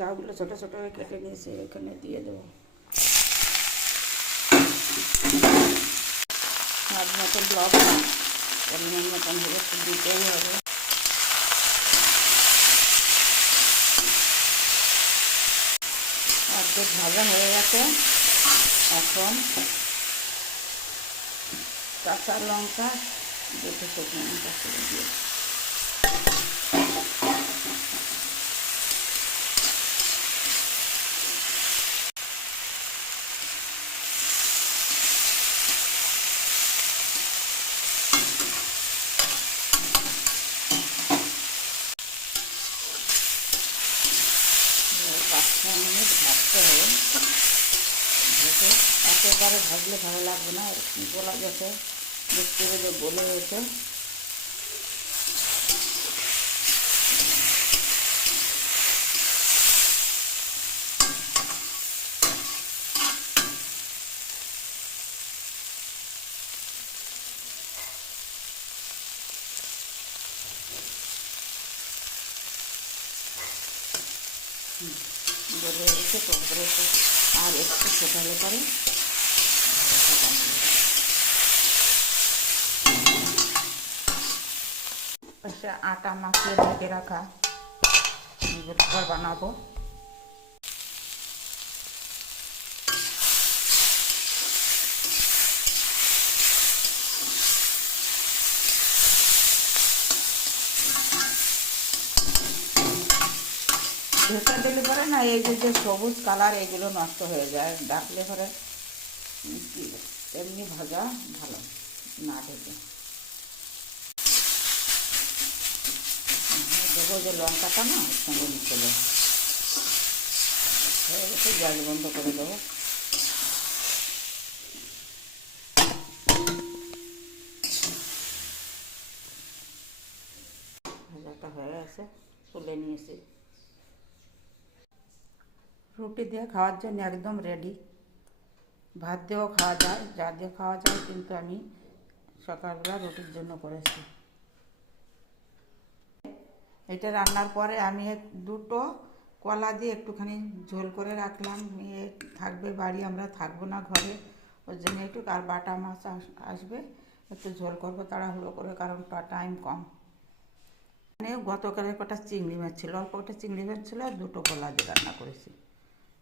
লাউগুলো ছোটো ছোটো কেটে নিয়েছি, এখানে দিয়ে দেবো। স্বাদ মতন লবণ, পরিমাণ মতন হলে দিতেই হবে। অর্ধেক ভাজা হয়ে গেছে। এখন কাঁচা লঙ্কা, দুটো শুকনো লঙ্কা ছেড়ে দিয়ে পাঁচ ছ মিনিট ভাজতে হবে। ভেজে একেবারে ভাজলে ভালো লাগবে না, গোলা গেছে, বুঝতে পেরে গলে গেছে। গলে গেছে, তারপরে আর একটু ফোটালে পরে আটা মাখিয়ে ঢেকে রাখা এবার বানাবো। ঢেকে দিলে পরে না এই যে সবুজ কালার এগুলো নষ্ট হয়ে যায়, ডাকলে পরে এমনি ভাজা ভালো না ঢেকে দেবো। যে লঙ্কাটা না সঙ্গে চলে হয়ে গেছে, গ্যাস বন্ধ করে দেবো। ভাজাটা হয়ে গেছে, তুলে নিয়েছি। রুটি দিয়ে খাওয়ার জন্য একদম রেডি। ভাত দিয়েও খাওয়া যায়, যা দিয়ে খাওয়া যায়, কিন্তু আমি সকালবেলা রুটির জন্য করেছি। এটা রান্নার পরে আমি দুটো কলা দিয়ে একটুখানি ঝোল করে রাখলাম। মেয়ে থাকবে বাড়ি, আমরা থাকবো না ঘরে, ওর জন্য একটু, আর বাটা মাছ আসবে, একটু ঝোল করবো তাড়াহুড়ো করে, কারণ টাইম কম। মানে গতকালের কটা চিংড়ি মাছ ছিল, অল্প একটা চিংড়ি মাছ ছিল, আর দুটো কলা দিয়ে রান্না করেছি।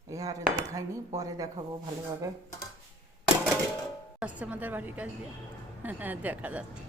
এই আর দেখাইনি, পরে দেখাবো ভালোভাবে। আসছে আমাদের বাড়ির কাছ দিয়ে দেখা যাচ্ছে।